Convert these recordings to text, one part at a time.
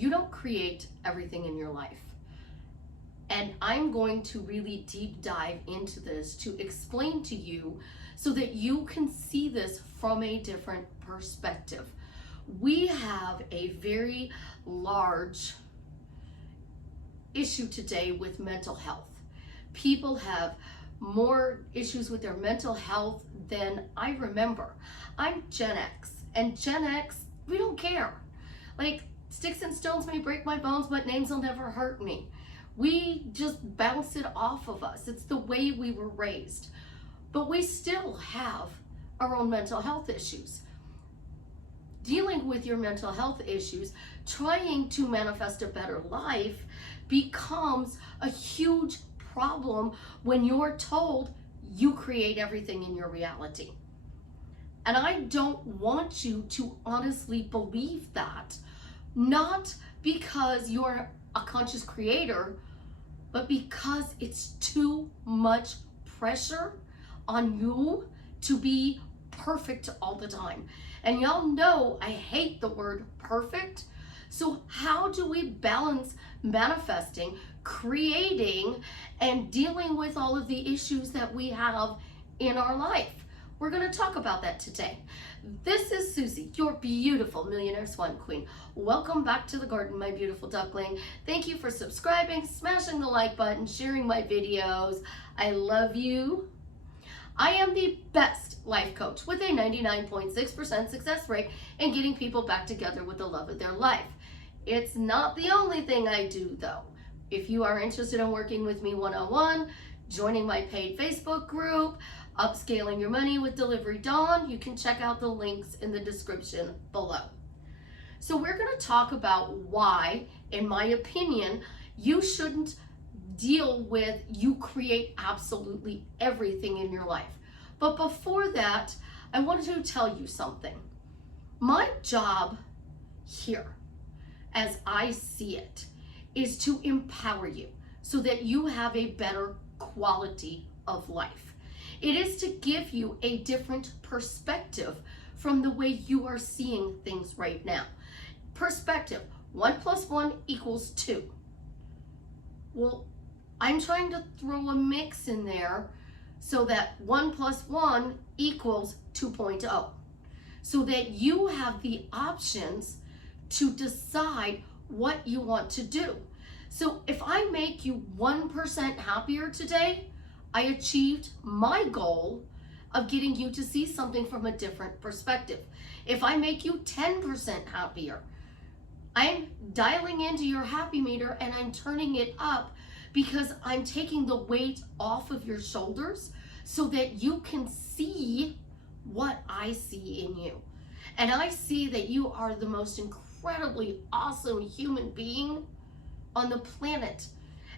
you don't create everything in your life. And I'm going to really deep dive into this to explain to you so that you can see this from a different perspective. We have a very large issue today with mental health. People have more issues with their mental health than I remember. I'm Gen X, and Gen X, we don't care. Like, sticks and stones may break my bones, but names will never hurt me. We just bounce it off of us. It's the way we were raised. But we still have our own mental health issues. Dealing with your mental health issues, trying to manifest a better life becomes a huge problem when you're told you create everything in your reality. And I don't want you to honestly believe that, not because you're a conscious creator, but because it's too much pressure on you to be perfect all the time. And y'all know I hate the word perfect. So how do we balance manifesting, creating, and dealing with all of the issues that we have in our life? We're going to talk about that today. This is Susie, your beautiful millionaire swan queen. Welcome back to the garden, my beautiful duckling. Thank you for subscribing, smashing the like button, sharing my videos. I love you. I am the best life coach with a 99.6% success rate in getting people back together with the love of their life. It's not the only thing I do though. If you are interested in working with me one-on-one, joining my paid Facebook group, upscaling your money with Delivery Dawn, you can check out the links in the description below. So we're going to talk about why, in my opinion, you shouldn't deal with you create absolutely everything in your life. But before that, I wanted to tell you something. My job here, as I see it, is to empower you so that you have a better quality of life. It is to give you a different perspective from the way you are seeing things right now. Perspective, 1 + 1 = 2. Well, I'm trying to throw a mix in there so that 1 + 1 = 2.0, so that you have the options to decide what you want to do. So if I make you 1% happier today, I achieved my goal of getting you to see something from a different perspective. If I make you 10% happier, I'm dialing into your happy meter and I'm turning it up because I'm taking the weight off of your shoulders so that you can see what I see in you. And I see that you are the most incredibly awesome human being on the planet,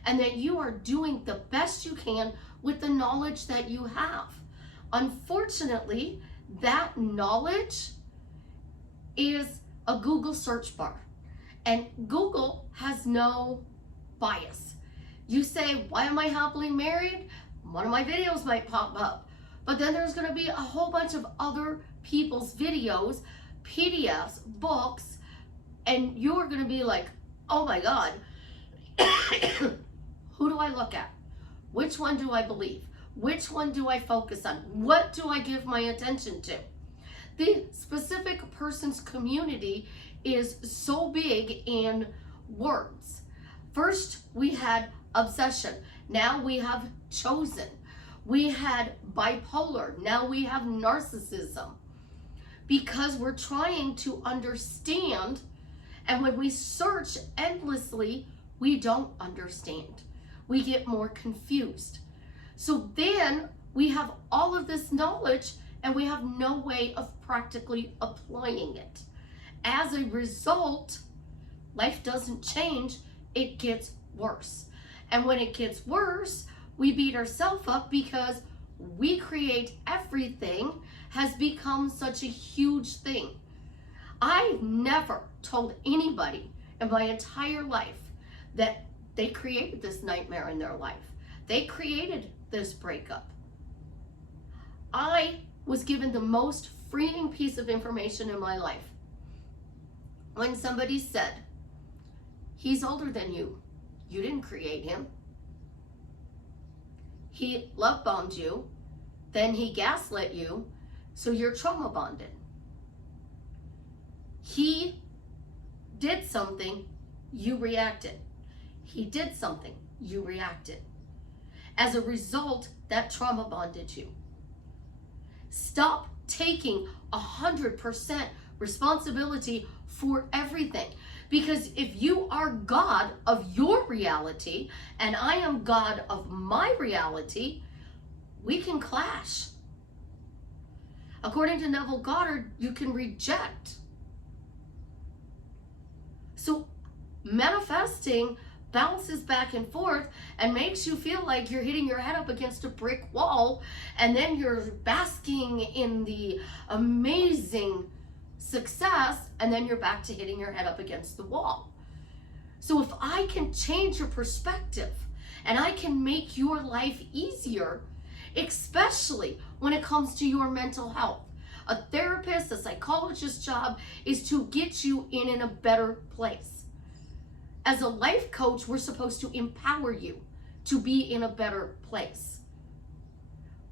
and that you are doing the best you can with the knowledge that you have. Unfortunately, that knowledge is a Google search bar, and Google has no bias. You say, why am I happily married? One of my videos might pop up, but then there's going to be a whole bunch of other people's videos, PDFs, books, and you're going to be like, oh my God, who do I look at? Which one do I believe? Which one do I focus on? What do I give my attention to? The specific person's community is so big in words. First, we had obsession. Now we have chosen. We had bipolar. Now we have narcissism. Because we're trying to understand, and when we search endlessly, we don't understand. We get more confused. So then we have all of this knowledge and we have no way of practically applying it. As a result, life doesn't change, it gets worse. And when it gets worse, we beat ourselves up because we create everything has become such a huge thing. I never told anybody in my entire life that they created this nightmare in their life. They created this breakup. I was given the most freeing piece of information in my life when somebody said, He's older than you. You didn't create him. He love bombed you, then he gaslit you, so you're trauma bonded. He did something, you reacted. He did something, you reacted. As a result, that trauma bonded you. Stop taking 100% responsibility for everything. Because if you are God of your reality and I am God of my reality, we can clash. According to Neville Goddard, you can reject. So manifesting bounces back and forth and makes you feel like you're hitting your head up against a brick wall, and then you're basking in the amazing success, and then you're back to hitting your head up against the wall. So if I can change your perspective and I can make your life easier, especially when it comes to your mental health, a therapist, a psychologist's job is to get you in a better place. As a life coach, we're supposed to empower you to be in a better place.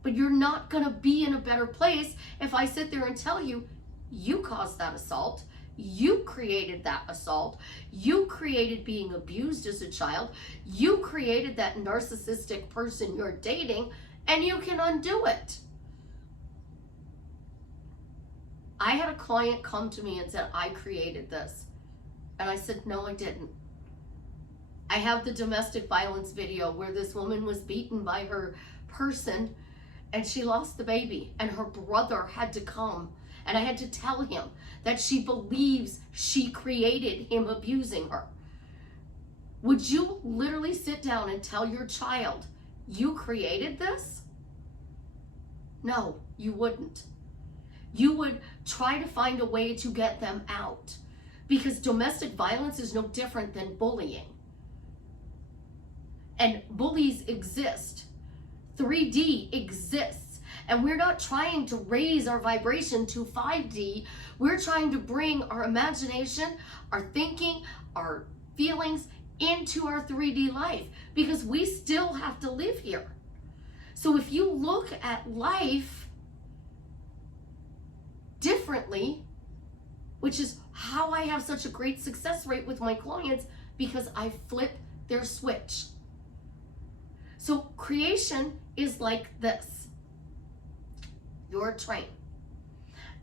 But you're not going to be in a better place if I sit there and tell you, you caused that assault, you created that assault, you created being abused as a child, you created that narcissistic person you're dating, and you can undo it. I had a client come to me and said, I created this. And I said, no, I didn't. I have the domestic violence video where this woman was beaten by her person and she lost the baby, and her brother had to come, and I had to tell him that she believes she created him abusing her. Would you literally sit down and tell your child, you created this? No, you wouldn't. You would try to find a way to get them out, because domestic violence is no different than bullying. And bullies exist. 3D exists. And we're not trying to raise our vibration to 5D. We're trying to bring our imagination, our thinking, our feelings into our 3D life, because we still have to live here. So if you look at life differently, which is how I have such a great success rate with my clients, because I flip their switch. So creation is like this. You're a train.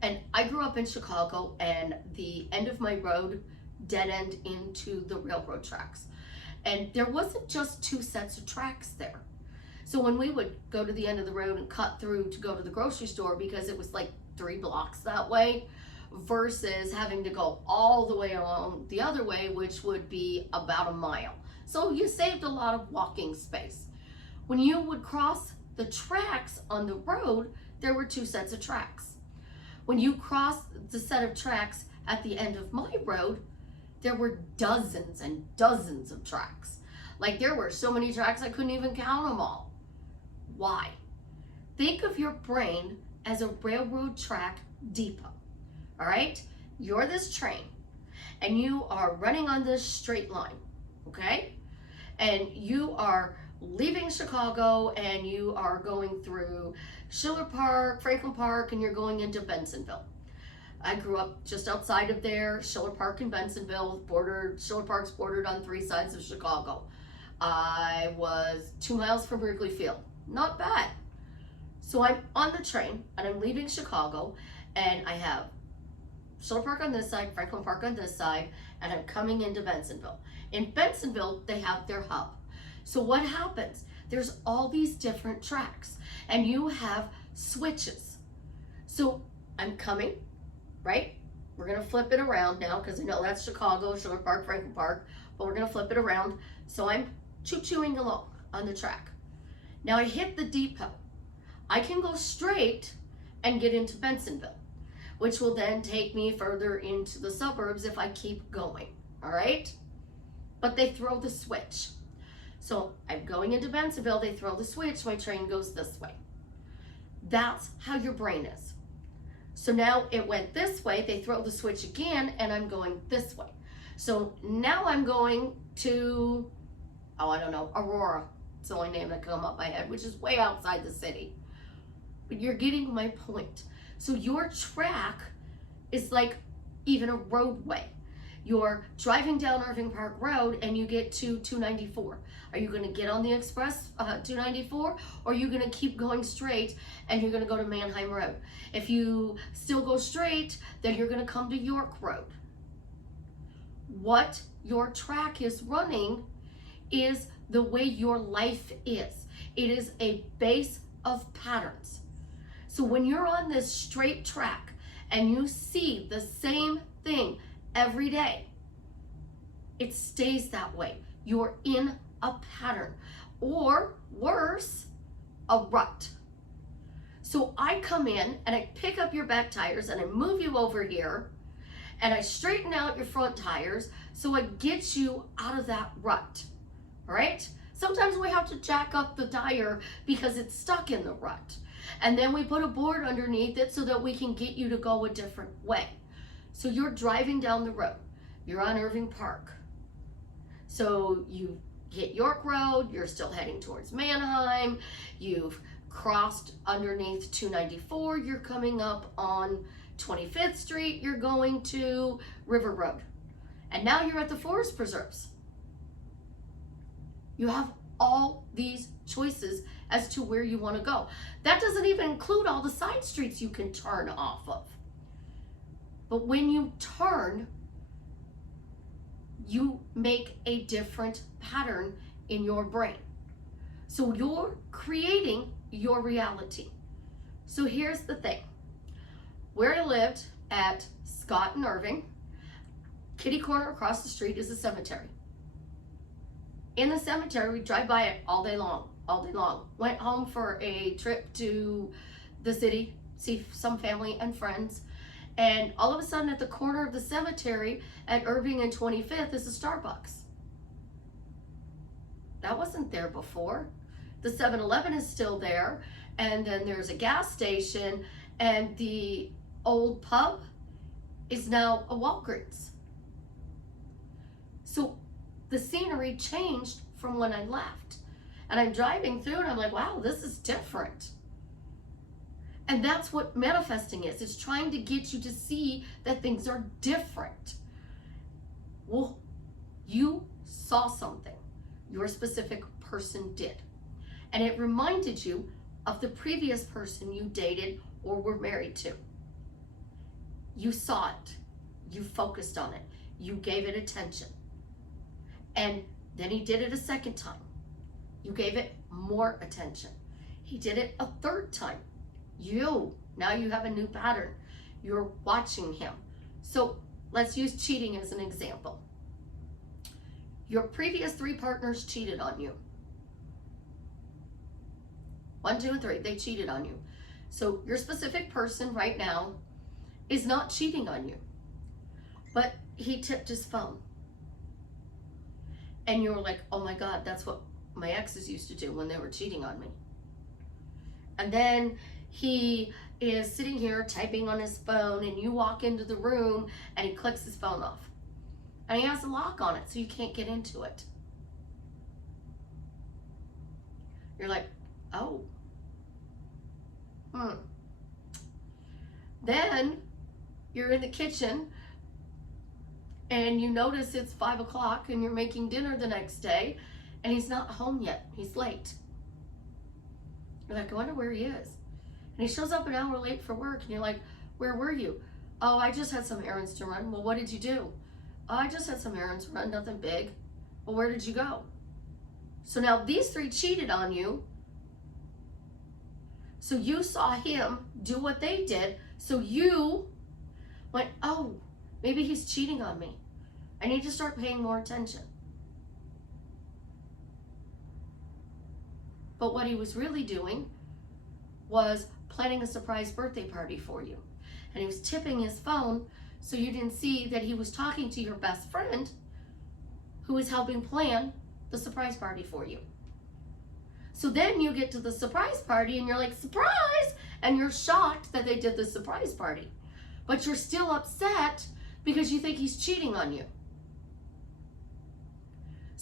And I grew up in Chicago, and the end of my road dead end into the railroad tracks. And there wasn't just two sets of tracks there. So when we would go to the end of the road and cut through to go to the grocery store, because it was like 3 blocks that way, versus having to go all the way along the other way, which would be about a mile. So you saved a lot of walking space. When you would cross the tracks on the road, there were 2 sets of tracks. When you crossed the set of tracks at the end of my road, there were dozens and dozens of tracks. Like, there were so many tracks I couldn't even count them all. Why? Think of your brain as a railroad track depot. All right? You're this train, and you are running on this straight line, okay? And you are leaving Chicago, and you are going through Schiller Park, Franklin Park, and you're going into Bensonville. I grew up just outside of there. Schiller Park and Bensonville Schiller Park's bordered on 3 sides of Chicago. I was 2 miles from Wrigley Field. Not bad. So I'm on the train, and I'm leaving Chicago, and I have Schiller Park on this side, Franklin Park on this side, and I'm coming into Bensonville. In Bensonville, they have their hub. So what happens? There's all these different tracks, and you have switches. So I'm coming, right? We're gonna flip it around now, because I know that's Chicago, Schiller Park, Franklin Park, but we're gonna flip it around. So I'm choo-chooing along on the track. Now I hit the depot. I can go straight and get into Bensonville, which will then take me further into the suburbs if I keep going, all right? But they throw the switch. So I'm going into Bensonville, they throw the switch, my train goes this way. That's how your brain is. So now it went this way, they throw the switch again, and I'm going this way. So now I'm going to, oh, I don't know, Aurora. It's the only name that come up my head, which is way outside the city. But you're getting my point. So your track is like even a roadway. You're driving down Irving Park Road and you get to 294. Are you going to get on the express 294, or are you going to keep going straight and you're going to go to Mannheim Road? If you still go straight, then you're going to come to York Road. What your track is running is the way your life is. It is a base of patterns. So when you're on this straight track and you see the same thing every day, it stays that way. You're in a pattern, or worse, a rut. So I come in and I pick up your back tires and I move you over here and I straighten out your front tires so I get you out of that rut, all right? Sometimes we have to jack up the tire because it's stuck in the rut. And then we put a board underneath it so that we can get you to go a different way. So you're driving down the road. You're on Irving Park. So you hit York Road, you're still heading towards Mannheim, you've crossed underneath 294, you're coming up on 25th Street, you're going to River Road. And now you're at the Forest Preserves. You have all these choices as to where you want to go. That doesn't even include all the side streets you can turn off of. But when you turn, you make a different pattern in your brain. So you're creating your reality. So here's the thing. Where I lived at Scott and Irving, kitty corner across the street is a cemetery. In the cemetery, we drive by it all day long. Went home for a trip to the city, see some family and friends. And all of a sudden at the corner of the cemetery at Irving and 25th is a Starbucks. That wasn't there before. The 7-Eleven is still there. And then there's a gas station, and the old pub is now a Walgreens. So the scenery changed from when I left. And I'm driving through and I'm like, wow, this is different. And that's what manifesting is. It's trying to get you to see that things are different. Well, you saw something. Your specific person did. And it reminded you of the previous person you dated or were married to. You saw it. You focused on it. You gave it attention. And then he did it a second time. You gave it more attention. He did it a third time. Now you have a new pattern. You're watching him. So let's use cheating as an example. Your previous 3 partners cheated on you. 1, 2, and 3, they cheated on you. So your specific person right now is not cheating on you, but he tipped his phone. And you're like, oh my God, that's what my exes used to do when they were cheating on me. And then he is sitting here typing on his phone, and you walk into the room and he clicks his phone off. And he has a lock on it so you can't get into it. You're like, oh. Then you're in the kitchen and you notice it's 5 o'clock and you're making dinner the next day and he's not home yet. He's late. You're like, I wonder where he is. And he shows up an hour late for work and you're like, where were you? Oh, I just had some errands to run. Well, what did you do? Oh, I just had some errands to run, nothing big. Well, where did you go? So now these 3 cheated on you. So you saw him do what they did. So you went, oh, maybe he's cheating on me. I need to start paying more attention. But what he was really doing was planning a surprise birthday party for you. And he was tipping his phone so you didn't see that he was talking to your best friend who was helping plan the surprise party for you. So then you get to the surprise party and you're like, surprise! And you're shocked that they did the surprise party. But you're still upset because you think he's cheating on you.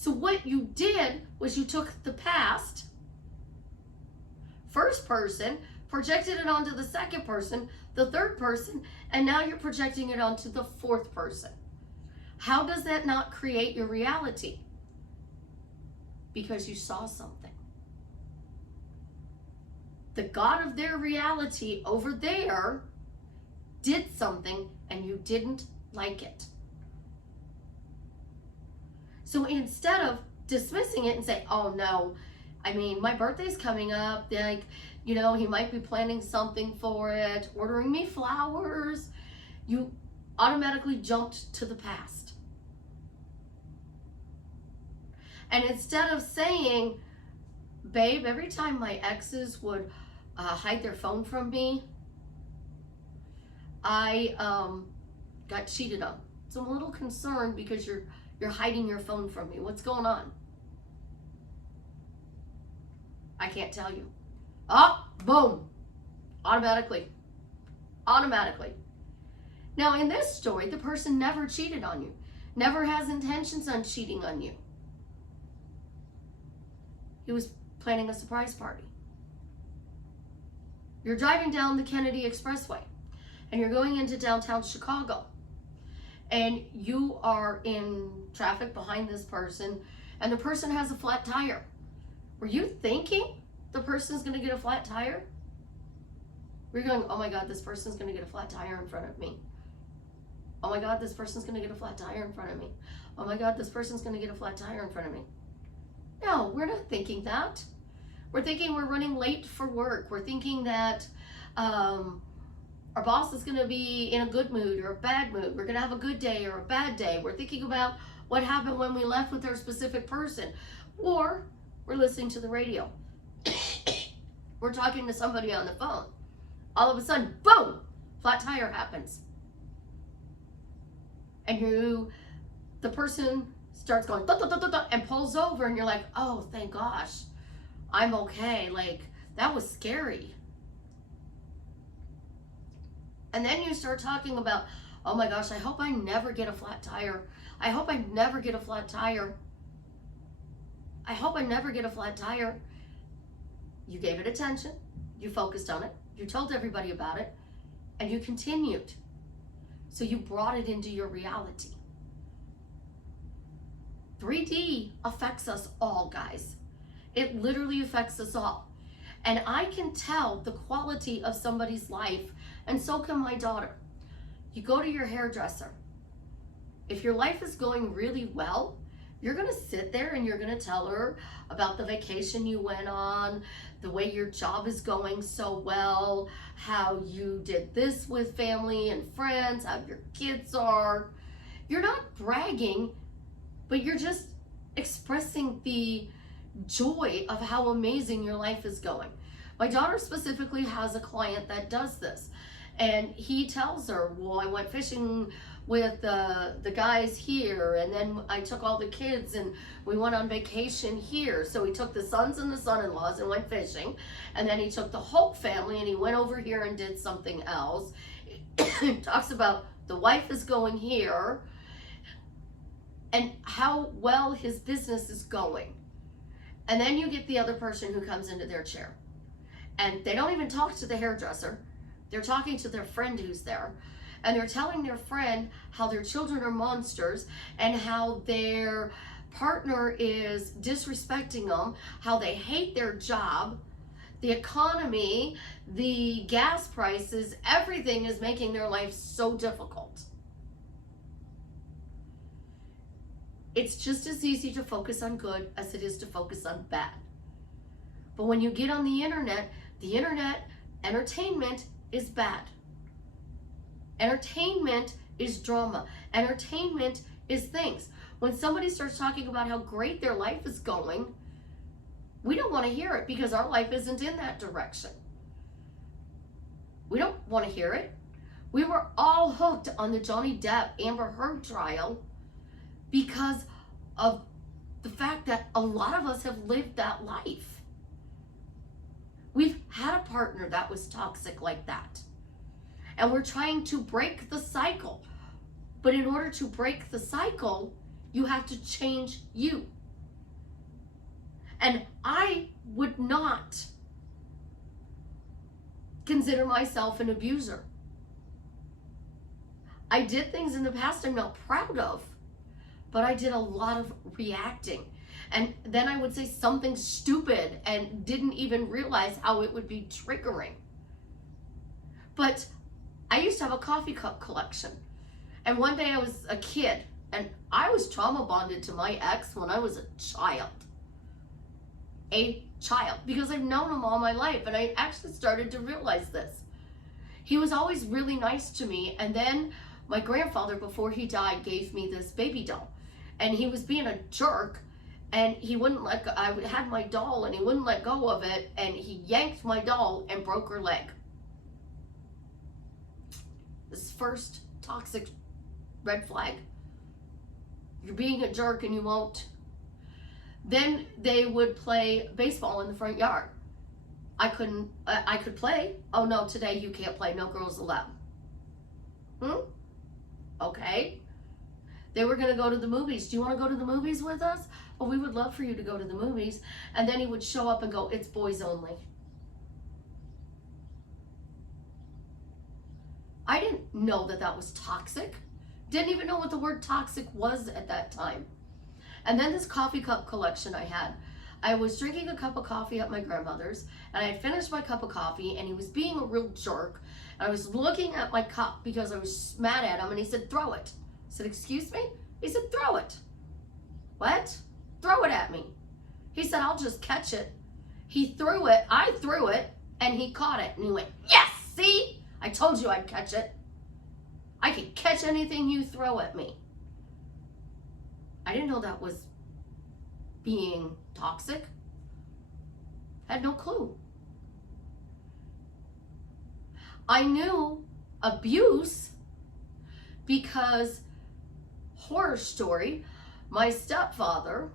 So what you did was you took the past, first person, projected it onto the second person, the third person, and now you're projecting it onto the fourth person. How does that not create your reality? Because you saw something. The God of their reality over there did something and you didn't like it. So instead of dismissing it and say, oh no, I mean, my birthday's coming up, like, you know, he might be planning something for it, ordering me flowers, you automatically jumped to the past. And instead of saying, babe, every time my exes would hide their phone from me, I got cheated on. So I'm a little concerned because you're hiding your phone from me. What's going on? I can't tell you. Oh, boom. Automatically. Now in this story, the person never cheated on you. Never has intentions on cheating on you. He was planning a surprise party. You're driving down the Kennedy Expressway and you're going into downtown Chicago and you are in traffic behind this person and the person has a flat tire. Were you thinking the person's going to get a flat tire? Were you going, oh my God, this person's going to get a flat tire in front of me. Oh my God, this person's going to get a flat tire in front of me. Oh my God, this person's going to get a flat tire in front of me. No, we're not thinking that. We're thinking we're running late for work. We're thinking that our boss is going to be in a good mood or a bad mood. We're going to have a good day or a bad day. We're thinking about what happened when we left with our specific person. Or we're listening to the radio. We're talking to somebody on the phone. All of a sudden, boom, flat tire happens. And the person starts going and pulls over and you're like, oh, thank gosh, I'm okay. Like, that was scary. And then you start talking about, oh my gosh, I hope I never get a flat tire. I hope I never get a flat tire. I hope I never get a flat tire. You gave it attention. You focused on it. You told everybody about it. And you continued. So you brought it into your reality. 3D affects us all, guys. It literally affects us all. And I can tell the quality of somebody's life, and so can my daughter. You go to your hairdresser. If your life is going really well, you're going to sit there and you're going to tell her about the vacation you went on, the way your job is going so well, how you did this with family and friends, how your kids are. You're not bragging, but you're just expressing the joy of how amazing your life is going. My daughter specifically has a client that does this. And he tells her, well, I went fishing with the guys here, and then I took all the kids and we went on vacation here. So he took the sons and the son-in-laws and went fishing, and then he took the whole family and he went over here and did something else. He talks about the wife is going here and how well his business is going. And then you get the other person who comes into their chair and they don't even talk to the hairdresser. They're talking to their friend who's there, and they're telling their friend how their children are monsters and how their partner is disrespecting them, how they hate their job, the economy, the gas prices, everything is making their life so difficult. It's just as easy to focus on good as it is to focus on bad. But when you get on the internet entertainment is bad. Entertainment is drama. Entertainment is things. When somebody starts talking about how great their life is going, we don't want to hear it because our life isn't in that direction. We don't want to hear it. We were all hooked on the Johnny Depp Amber Heard trial because of the fact that a lot of us have lived that life. We've had a partner that was toxic like that. And we're trying to break the cycle. But in order to break the cycle, you have to change you. And I would not consider myself an abuser. I did things in the past I'm not proud of, but I did a lot of reacting. And then I would say something stupid and didn't even realize how it would be triggering. But I used to have a coffee cup collection. And one day I was a kid, and I was trauma bonded to my ex when I was a child. Because I've known him all my life, and I actually started to realize this. He was always really nice to me, and then my grandfather, before he died, gave me this baby doll. And he was being a jerk, and he wouldn't let go. I had my doll, and he wouldn't let go of it, and he yanked my doll and broke her leg. This first toxic red flag. You're being a jerk and you won't. Then they would play baseball in the front yard. I could play. Oh no, today you can't play. No girls allowed. Okay. They were going to go to the movies. Do you want to go to the movies with us? Well, we would love for you to go to the movies. And then he would show up and go, it's boys only. I didn't know that that was toxic. Didn't even know what the word toxic was at that time. And then this coffee cup collection I had. I was drinking a cup of coffee at my grandmother's, and I had finished my cup of coffee, and he was being a real jerk. And I was looking at my cup because I was mad at him, and he said, throw it. I said, excuse me? He said, throw it. What? Throw it at me. He said, I'll just catch it. He threw it, I threw it, and he caught it. And he went, yes, see? I told you I'd catch it. I can catch anything you throw at me. I didn't know that was being toxic. Had no clue. I knew abuse because, horror story, my stepfather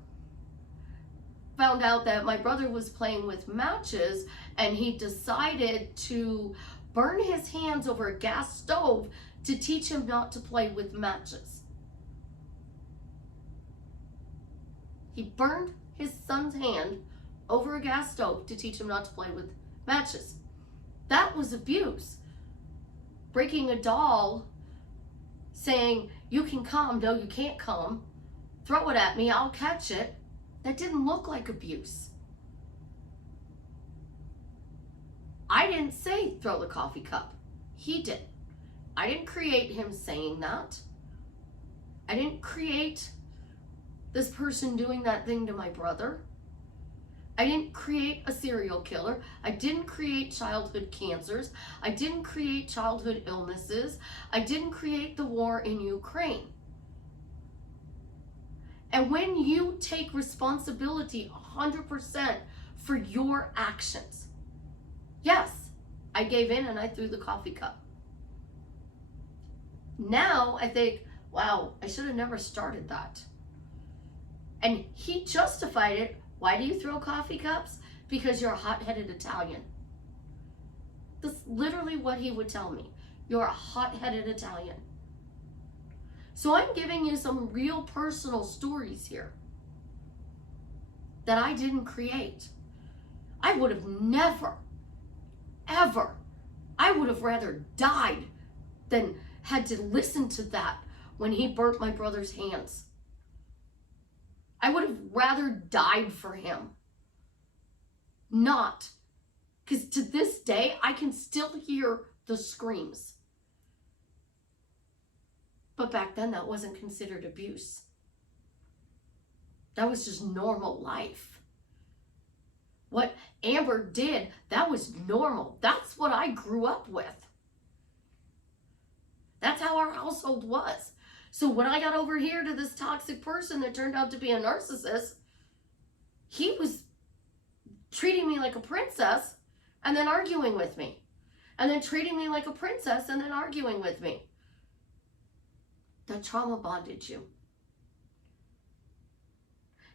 found out that my brother was playing with matches, and he decided to burn his hands over a gas stove to teach him not to play with matches. He burned his son's hand over a gas stove to teach him not to play with matches. That was abuse. Breaking a doll, saying, you can come, no you can't come, throw it at me, I'll catch it. That didn't look like abuse. I didn't say throw the coffee cup. He did. I didn't create him saying that. I didn't create this person doing that thing to my brother. I didn't create a serial killer. I didn't create childhood cancers. I didn't create childhood illnesses. I didn't create the war in Ukraine. And when you take responsibility 100% for your actions, yes, I gave in and I threw the coffee cup. Now I think, wow, I should have never started that. And he justified it. Why do you throw coffee cups? Because you're a hot-headed Italian. That's literally what he would tell me. You're a hot-headed Italian. So I'm giving you some real personal stories here that I didn't create. I would have never, ever, I would have rather died than had to listen to that when he burnt my brother's hands. I would have rather died for him. Not. Because to this day, I can still hear the screams. But back then, that wasn't considered abuse. That was just normal life. What Amber did, that was normal. That's what I grew up with. That's how our household was. So when I got over here to this toxic person that turned out to be a narcissist, he was treating me like a princess and then arguing with me. And then treating me like a princess and then arguing with me. That trauma bonded you.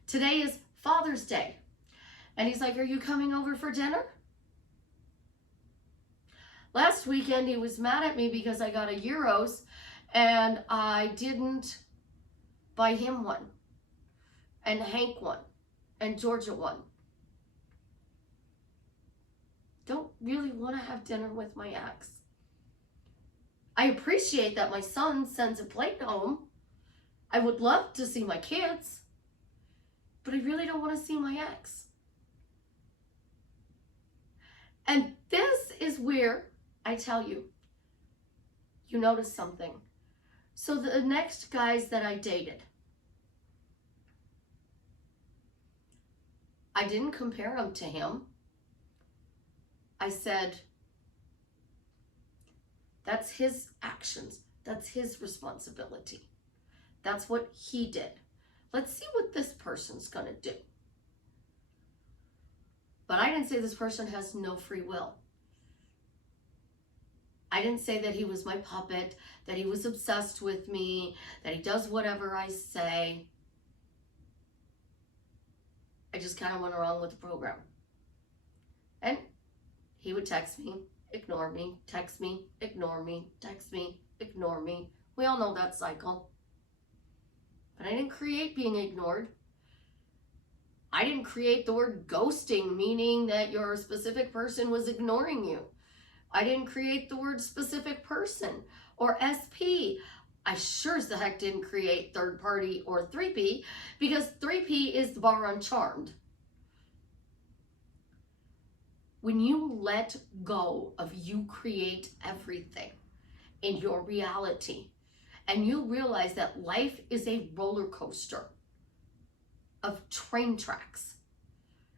Today is Father's Day. And he's like, are you coming over for dinner? Last weekend, he was mad at me because I got a Euros and I didn't buy him one, and Hank one, and Georgia one. don't really want to have dinner with my ex. I appreciate that my son sends a plate home. I would love to see my kids, but I really don't want to see my ex. And this is where I tell you, you notice something. So the next guys that I dated, I didn't compare them to him. I said, that's his actions. That's his responsibility. That's what he did. Let's see what this person's going to do. But I didn't say this person has no free will. I didn't say that he was my puppet, that he was obsessed with me, that he does whatever I say. I just kind of went along with the program. And he would text me, ignore me, text me, ignore me, text me, ignore me. We all know that cycle. But I didn't create being ignored. I didn't create the word ghosting, meaning that your specific person was ignoring you. I didn't create the word specific person or SP. I sure as the heck didn't create third party or 3P, because 3P is the bar on charmed. When you let go of you create everything in your reality, and you realize that life is a roller coaster of train tracks.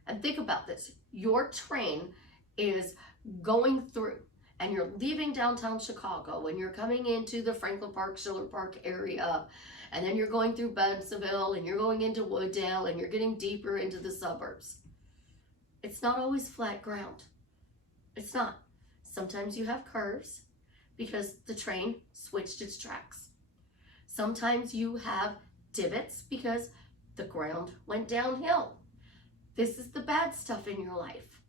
And think about this. Your train is going through, and you're leaving downtown Chicago, and you're coming into the Franklin Park, Schiller Park area, and then you're going through Bensenville, and you're going into Wooddale, and you're getting deeper into the suburbs. It's not always flat ground. It's not. Sometimes you have curves because the train switched its tracks. Sometimes you have divots because the ground went downhill. This is the bad stuff in your life,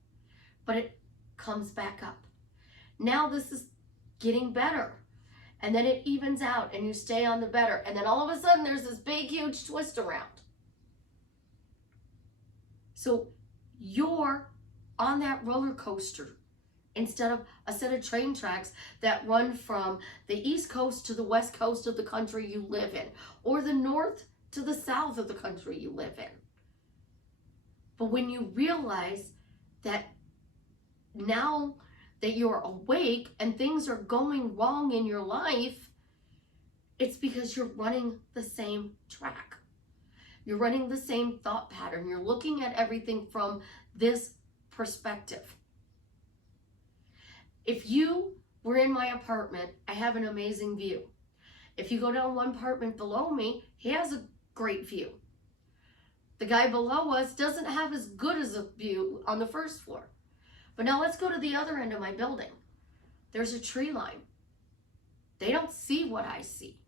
but it comes back up. Now this is getting better, and then it evens out and you stay on the better, and then all of a sudden there's this big huge twist around. So you're on that roller coaster instead of a set of train tracks that run from the East Coast to the West Coast of the country you live in, or the North to the South of the country you live in. But when you realize that now that you're awake and things are going wrong in your life, it's because you're running the same track. You're running the same thought pattern. You're looking at everything from this perspective. If you were in my apartment, I have an amazing view. If you go down one apartment below me, he has a great view. The guy below us doesn't have as good as a view on the first floor. But now let's go to the other end of my building. There's a tree line. They don't see what I see.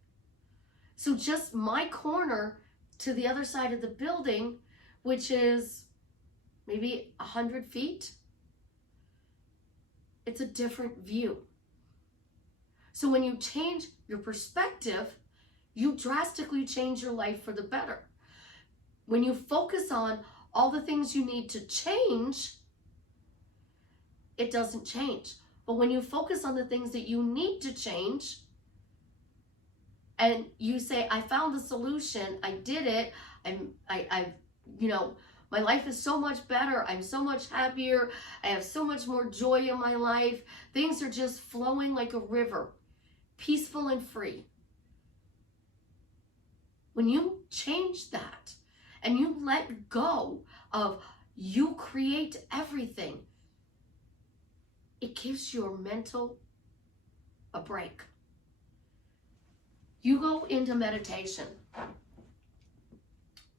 So just my corner to the other side of the building, which is maybe 100 feet, it's a different view. So when you change your perspective, you drastically change your life for the better. When you focus on all the things you need to change, it doesn't change. But when you focus on the things that you need to change, and you say, I found the solution, I did it, my life is so much better, I'm so much happier, I have so much more joy in my life, things are just flowing like a river, peaceful and free. When you change that, and you let go of you create everything, it gives your mental a break. You go into meditation,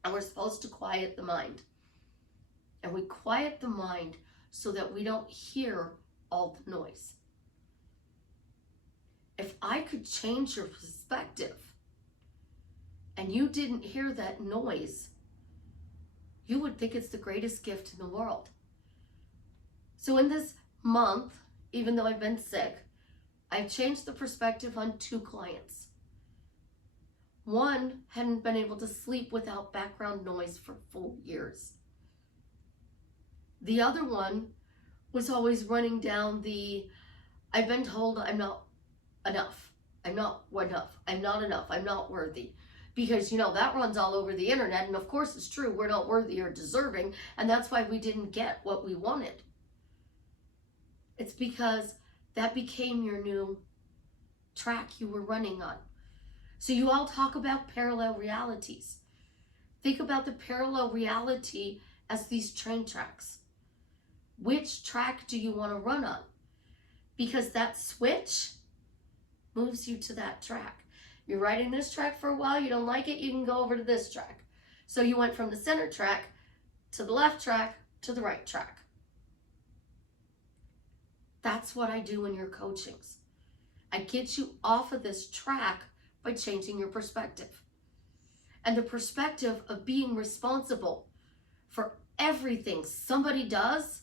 and we're supposed to quiet the mind. And we quiet the mind so that we don't hear all the noise. If I could change your perspective and you didn't hear that noise, you would think it's the greatest gift in the world. So in this month, even though I've been sick, I've changed the perspective on 2 clients. One hadn't been able to sleep without background noise for 4 years. The other one was always running down the, I've been told I'm not enough. I'm not enough. I'm not enough. I'm not worthy. Because, you know, that runs all over the internet. And of course it's true. We're not worthy or deserving. And that's why we didn't get what we wanted. It's because that became your new track you were running on. So you all talk about parallel realities. Think about the parallel reality as these train tracks. Which track do you want to run on? Because that switch moves you to that track. You're riding this track for a while, you don't like it, you can go over to this track. So you went from the center track to the left track to the right track. That's what I do in your coachings. I get you off of this track by changing your perspective. And the perspective of being responsible for everything somebody does.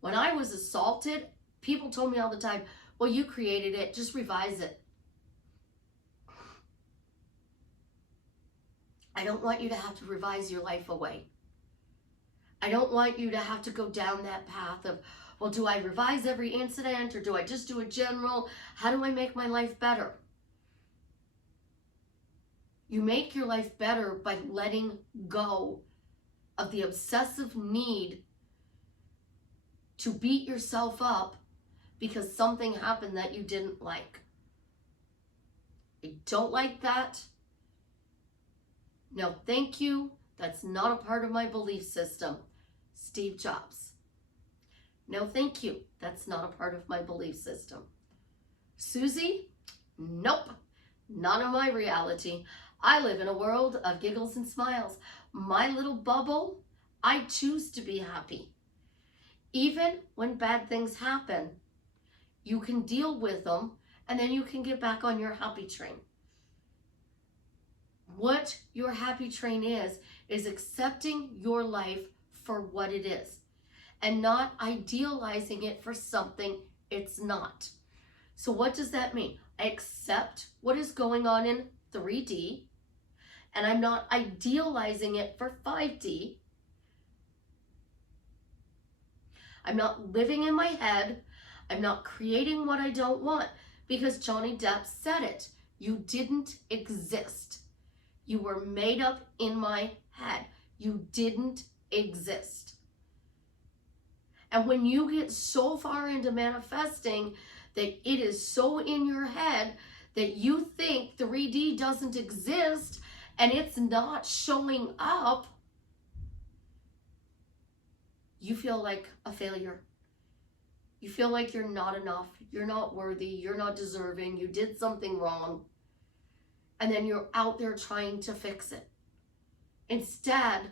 When I was assaulted, people told me all the time, well, you created it, just revise it. I don't want you to have to revise your life away. I don't want you to have to go down that path of, well, do I revise every incident or do I just do a general? How do I make my life better? You make your life better by letting go of the obsessive need to beat yourself up because something happened that you didn't like. I don't like that. No, thank you. That's not a part of my belief system. Steve Jobs. No, thank you. That's not a part of my belief system. Susie? Nope. Not in my reality. I live in a world of giggles and smiles. My little bubble, I choose to be happy. Even when bad things happen, you can deal with them and then you can get back on your happy train. What your happy train is accepting your life for what it is and not idealizing it for something it's not. So what does that mean? I accept what is going on in 3D and I'm not idealizing it for 5D. I'm not living in my head. I'm not creating what I don't want because Johnny Depp said it. You didn't exist. You were made up in my head. You didn't exist. And when you get so far into manifesting that it is so in your head that you think 3D doesn't exist and it's not showing up, you feel like a failure. You feel like you're not enough. You're not worthy. You're not deserving. You did something wrong. And then you're out there trying to fix it. Instead,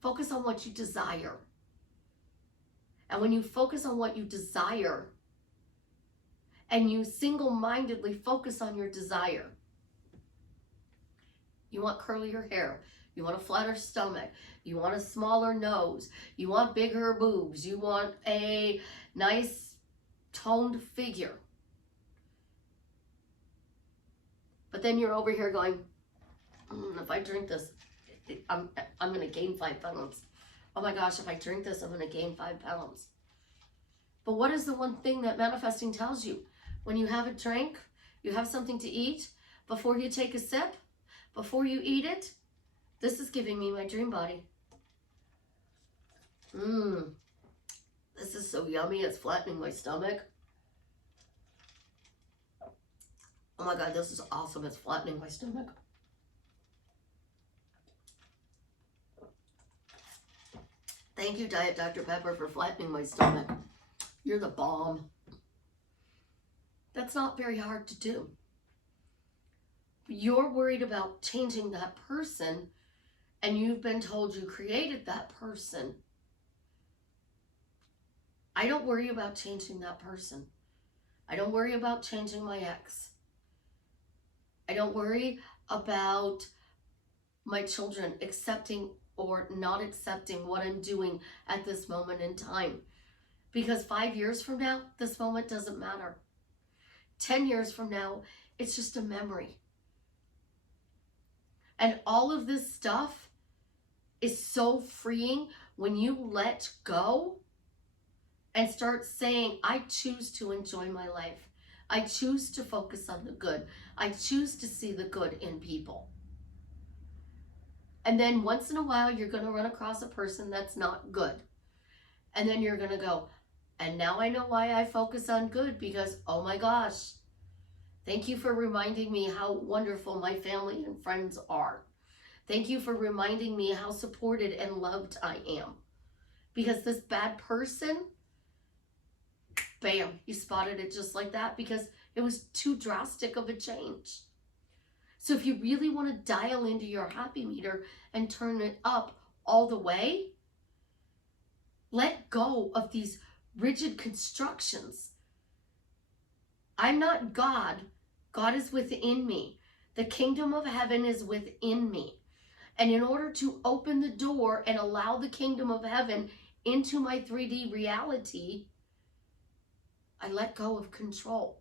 focus on what you desire. And when you focus on what you desire, and you single-mindedly focus on your desire, you want curlier hair, you want a flatter stomach, you want a smaller nose, you want bigger boobs, you want a nice toned figure. But then you're over here going, if I drink this, I'm going to gain 5 pounds. Oh my gosh, if I drink this, I'm going to gain 5 pounds. But what is the one thing that manifesting tells you? When you have a drink, you have something to eat, before you take a sip, before you eat it, this is giving me my dream body. This is so yummy, it's flattening my stomach. Oh my God, this is awesome. It's flattening my stomach. Thank you, Diet Dr. Pepper, for flattening my stomach. You're the bomb. That's not very hard to do. You're worried about changing that person, and you've been told you created that person. I don't worry about changing that person. I don't worry about changing my ex. I don't worry about my children accepting or not accepting what I'm doing at this moment in time. Because 5 years from now, this moment doesn't matter. 10 years from now, it's just a memory. And all of this stuff is so freeing when you let go and start saying, I choose to enjoy my life. I choose to focus on the good. I choose to see the good in people. And then once in a while, you're going to run across a person that's not good. And then you're going to go, and now I know why I focus on good, because, oh my gosh, thank you for reminding me how wonderful my family and friends are. Thank you for reminding me how supported and loved I am. Because this bad person, bam, you spotted it just like that, because it was too drastic of a change. So if you really want to dial into your happy meter and turn it up all the way, let go of these rigid constructions. I'm not God. God is within me. The kingdom of heaven is within me. And in order to open the door and allow the kingdom of heaven into my 3D reality, I let go of control.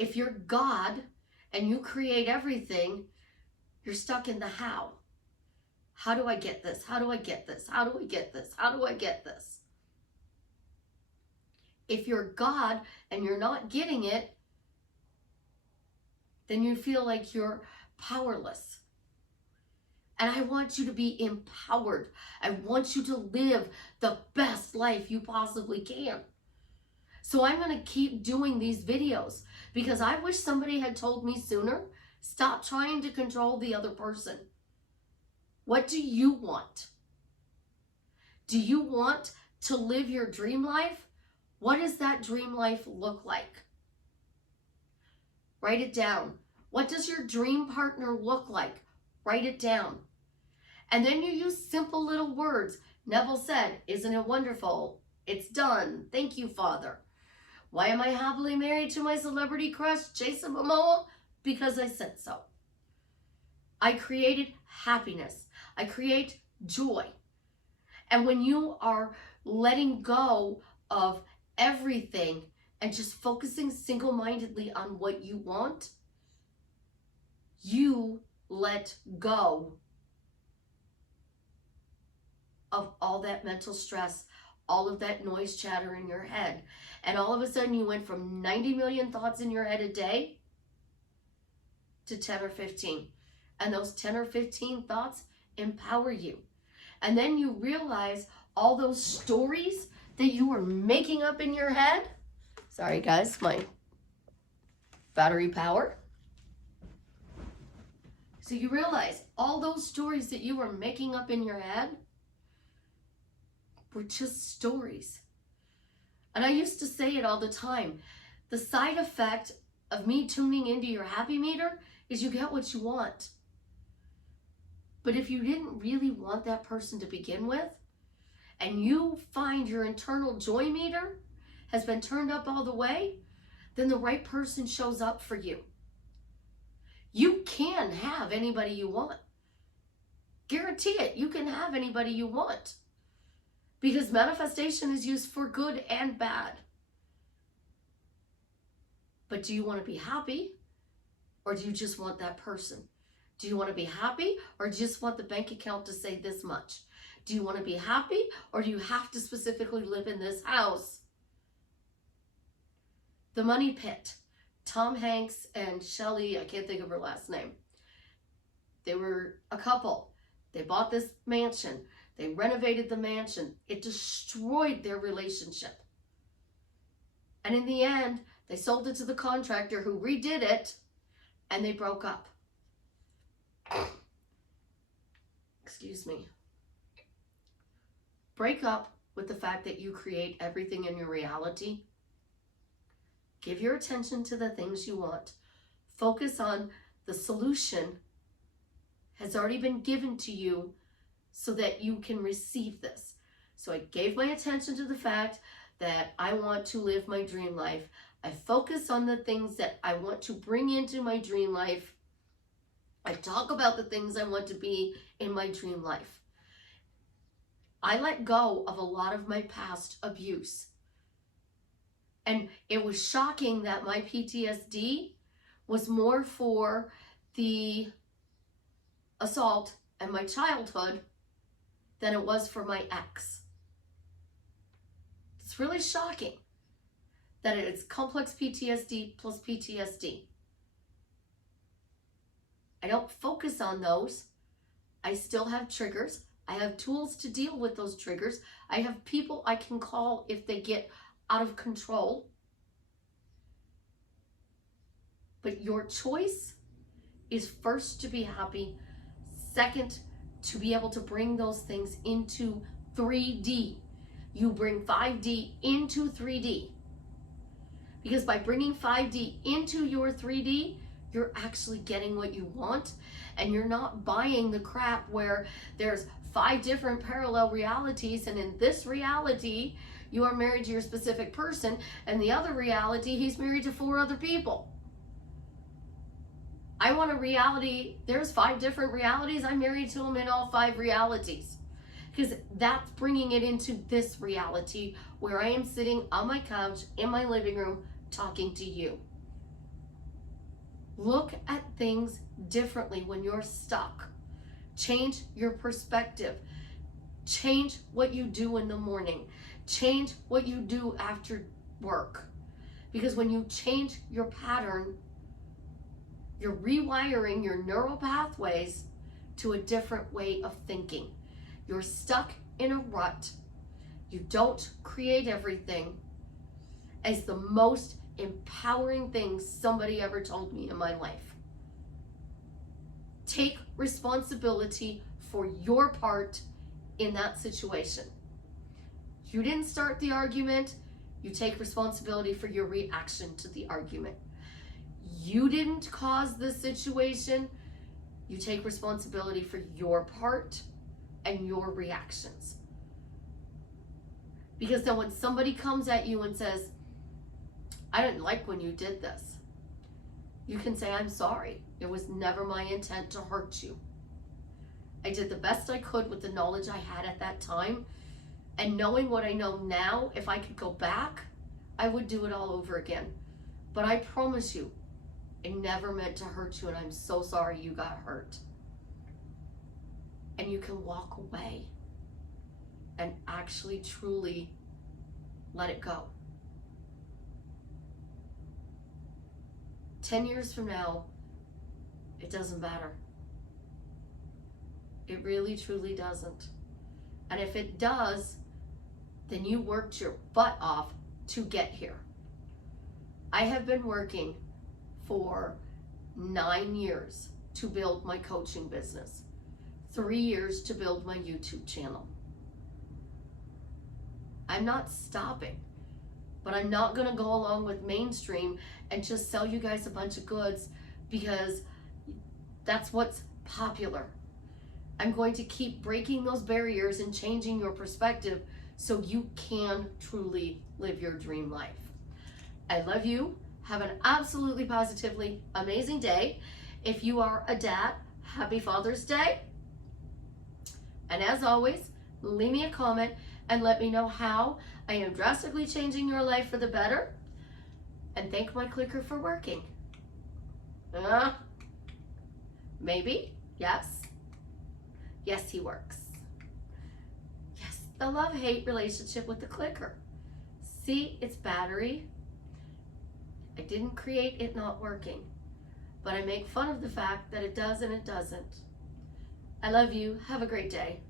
If you're God and you create everything, you're stuck in the how. How do I get this? How do I get this? How do I get this? How do I get this? If you're God and you're not getting it, then you feel like you're powerless. And I want you to be empowered. I want you to live the best life you possibly can. So I'm going to keep doing these videos because I wish somebody had told me sooner, stop trying to control the other person. What do you want? Do you want to live your dream life? What does that dream life look like? Write it down. What does your dream partner look like? Write it down. And then you use simple little words. Neville said, isn't it wonderful? It's done. Thank you, Father. Why am I happily married to my celebrity crush, Jason Momoa? Because I said so. I created happiness. I create joy. And when you are letting go of everything and just focusing single-mindedly on what you want, you let go of all that mental stress, all of that noise chatter in your head. And all of a sudden you went from 90 million thoughts in your head a day to 10 or 15. And those 10 or 15 thoughts empower you. And then you realize all those stories that you were making up in your head. Sorry guys, my battery power. So you realize all those stories that you were making up in your head were just stories. And I used to say it all the time. The side effect of me tuning into your happy meter is you get what you want. But if you didn't really want that person to begin with, and you find your internal joy meter has been turned up all the way, then the right person shows up for you. You can have anybody you want. Guarantee it, you can have anybody you want. Because manifestation is used for good and bad. But do you want to be happy? Or do you just want that person? Do you want to be happy? Or just want the bank account to say this much? Do you want to be happy? Or do you have to specifically live in this house? The Money Pit. Tom Hanks and Shelley, I can't think of her last name. They were a couple. They bought this mansion. They renovated the mansion. It destroyed their relationship. And in the end, they sold it to the contractor who redid it, and they broke up. Excuse me. Break up with the fact that you create everything in your reality. Give your attention to the things you want. Focus on the solution has already been given to you so that you can receive this. So I gave my attention to the fact that I want to live my dream life. I focus on the things that I want to bring into my dream life. I talk about the things I want to be in my dream life. I let go of a lot of my past abuse. And it was shocking that my PTSD was more for the assault and my childhood than it was for my ex. It's really shocking that it's complex PTSD plus PTSD. I don't focus on those. I still have triggers. I have tools to deal with those triggers. I have people I can call if they get out of control. But your choice is first to be happy, second to be able to bring those things into 3D. You bring 5D into 3D. Because by bringing 5D into your 3D, you're actually getting what you want, and you're not buying the crap where there's 5 different parallel realities, and in this reality, you are married to your specific person, and the other reality, he's married to 4 other people. I want a reality, there's 5 different realities, I'm married to him in all 5 realities. Because that's bringing it into this reality where I am sitting on my couch in my living room talking to you. Look at things differently when you're stuck. Change your perspective. Change what you do in the morning. Change what you do after work. Because when you change your pattern, you're rewiring your neural pathways to a different way of thinking. You're stuck in a rut. You don't create everything. As the most empowering thing somebody ever told me in my life. Take responsibility for your part in that situation. You didn't start the argument. You take responsibility for your reaction to the argument. You didn't cause the situation. You take responsibility for your part and your reactions. Because then when somebody comes at you and says, I didn't like when you did this, you can say, I'm sorry. It was never my intent to hurt you. I did the best I could with the knowledge I had at that time. And knowing what I know now, if I could go back, I would do it all over again. But I promise you, I never meant to hurt you, and I'm so sorry you got hurt. And you can walk away and actually truly let it go. 10 years from now, it doesn't matter. It really, truly doesn't. And if it does, then you worked your butt off to get here. I have been working for 9 years to build my coaching business, 3 years to build my YouTube channel. I'm not stopping, but I'm not gonna go along with mainstream and just sell you guys a bunch of goods because that's what's popular. I'm going to keep breaking those barriers and changing your perspective so you can truly live your dream life. I love you. Have an absolutely positively amazing day. If you are a dad, happy Father's Day. And as always, leave me a comment and let me know how I am drastically changing your life for the better. And thank my clicker for working. Maybe, yes. Yes, he works. Yes, the love-hate relationship with the clicker. See, it's battery. I didn't create it not working, but I make fun of the fact that it does and it doesn't. I love you. Have a great day.